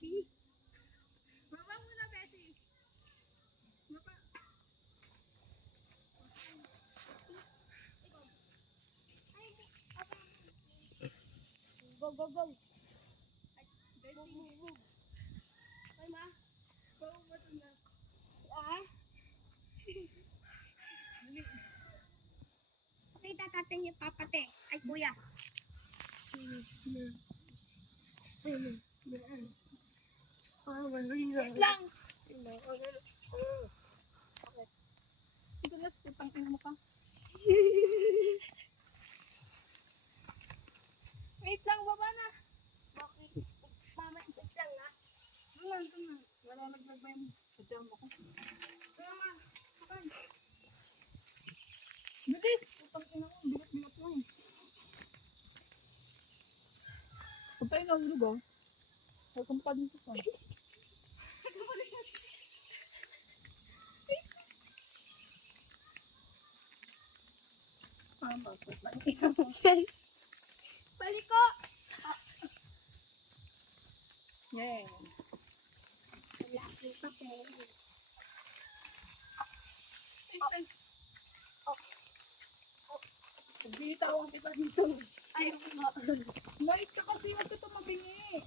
baby. Baba muna, Bessie. Baba. Go, go, go. Bessie. Ay, ma. Baba mo na. Ah? Pakita natin yung papate. Ay, kuya. Wait lang. Dulas, putang ina mo ka. Wait lang, baba na. Bakit? Mama, wait lang ha. Doon. Nalalaglag ba yung sa jam ako? Kaya nga. Kapag. Bilis! Putang ina mo. Bigat mo eh. Huwag tayo nahulog ah. Huwag pa din sa Mama, putang ina mo. Paliko! Yeah. Wala akong papel. Bitawan kita dito. Ay, Mais ka kasi, huwag ka tumabingi.